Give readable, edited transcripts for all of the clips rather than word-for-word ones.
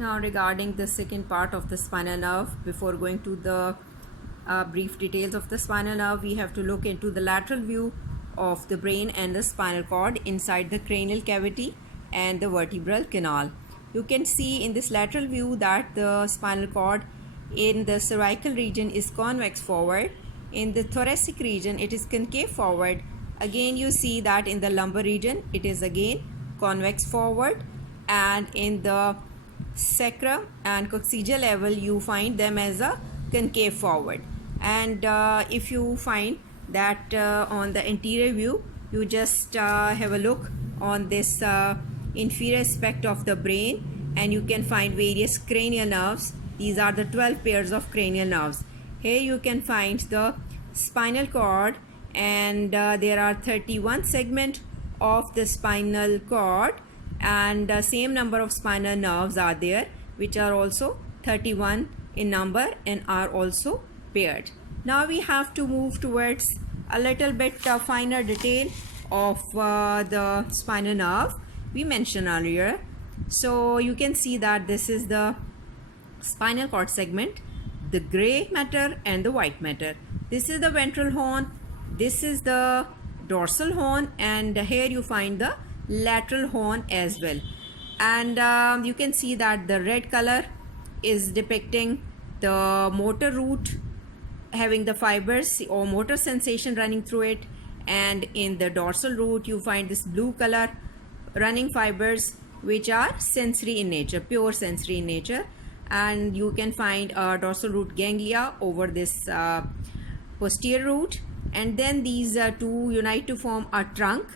Now regarding the second part of the spinal nerve, before going to the brief details of the spinal nerve, we have to look into the lateral view of the brain and the spinal cord inside the cranial cavity and the vertebral canal. You can see in this lateral view that the spinal cord in the cervical region is convex forward. In the thoracic region it is concave forward. Again you see that in the lumbar region it is again convex forward, and in the sacrum and coccygeal level you find them as a concave forward. And if you find that on the anterior view, you just have a look on this inferior aspect of the brain and you can find various cranial nerves. These are the 12 pairs of cranial nerves. Here you can find the spinal cord, and there are 31 segments of the spinal cord, and same number of spinal nerves are there, which are also 31 in number and are also paired. Now we have to move towards a little bit finer detail of the spinal nerve we mentioned earlier. So you can see that this is the spinal cord segment, the gray matter and the white matter. This is the ventral horn, this is the dorsal horn, and here you find the lateral horn as well. And you can see that the red color is depicting the motor root having the fibers or motor sensation running through it, and in the dorsal root you find this blue color running fibers which are sensory in nature, pure sensory in nature. And you can find dorsal root ganglia over this posterior root, and then these two unite to form a trunk.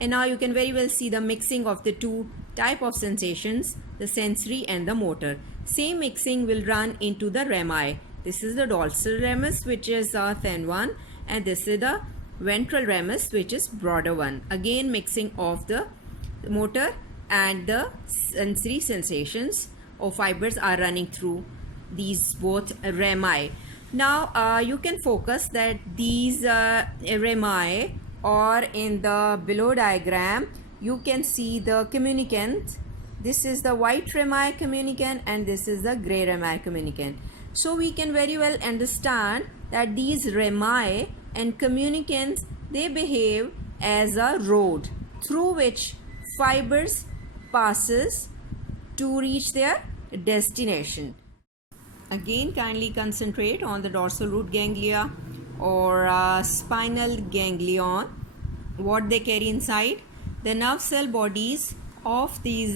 And now you can very well see the mixing of the two type of sensations, the sensory and the motor. Same mixing will run into the rami. This is the dorsal ramus, which is a thin one, and this is the ventral ramus, which is broader one. Again mixing of the motor and the sensory sensations or fibers are running through these both rami. Now you can focus that these rami, or in the below diagram you can see the communicant. This is the white rami communicant and this is the gray rami communicant. So we can very well understand that these rami and communicants, they behave as a road through which fibers passes to reach their destination. Again kindly concentrate on the dorsal root ganglia or spinal ganglion, what they carry inside. The nerve cell bodies of these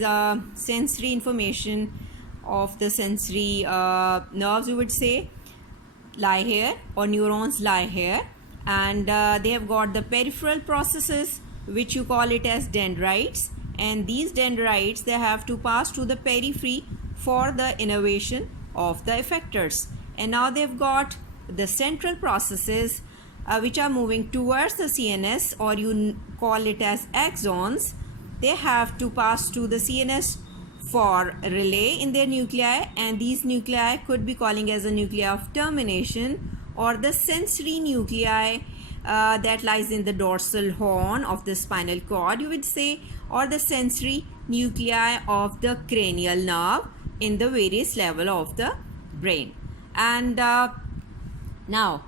sensory information of the sensory nerves, you would say, lie here, or neurons lie here, and they have got the peripheral processes which you call it as dendrites, and these dendrites, they have to pass to the periphery for the innervation of the effectors. And now they've got the central processes which are moving towards the CNS, or you call it as axons. They have to pass to the CNS for relay in their nuclei, and these nuclei could be calling as a nuclei of termination, or the sensory nuclei that lies in the dorsal horn of the spinal cord, you would say, or the sensory nuclei of the cranial nerve in the various level of the brain. And now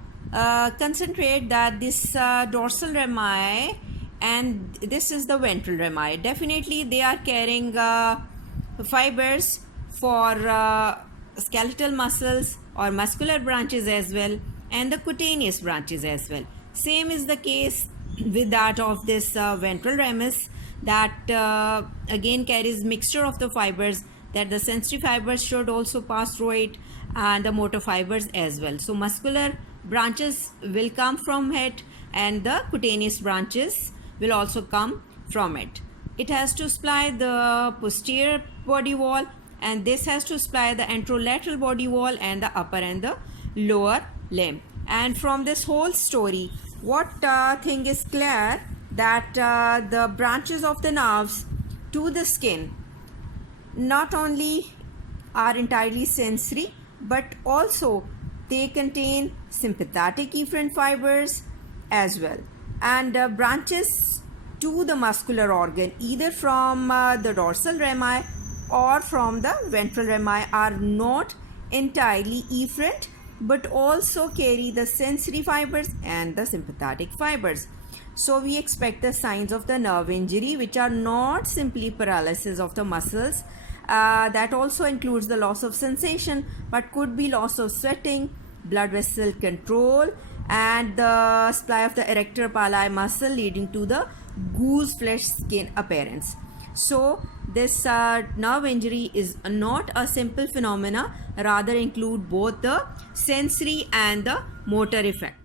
concentrate that this dorsal rami and this is the ventral rami, definitely they are carrying fibers for skeletal muscles or muscular branches as well, and the cutaneous branches as well. Same is the case with that of this ventral ramus, that again carries mixture of the fibers, that the sensory fibers should also pass through it, and the motor fibers as well. So muscular branches will come from it, and the cutaneous branches will also come from it. It has to supply the posterior body wall, and this has to supply the anterolateral body wall and the upper and the lower limb. And from this whole story, what thing is clear, that the branches of the nerves to the skin not only are entirely sensory, but also they contain sympathetic efferent fibers as well, and branches to the muscular organ either from the dorsal rami or from the ventral rami are not entirely efferent but also carry the sensory fibers and the sympathetic fibers. So we expect the signs of the nerve injury, which are not simply paralysis of the muscles. That also includes the loss of sensation, but could be loss of sweating, blood vessel control, and the supply of the erector pili muscle, leading to the goose flesh skin appearance. So this nerve injury is not a simple phenomena, rather include both the sensory and the motor effect.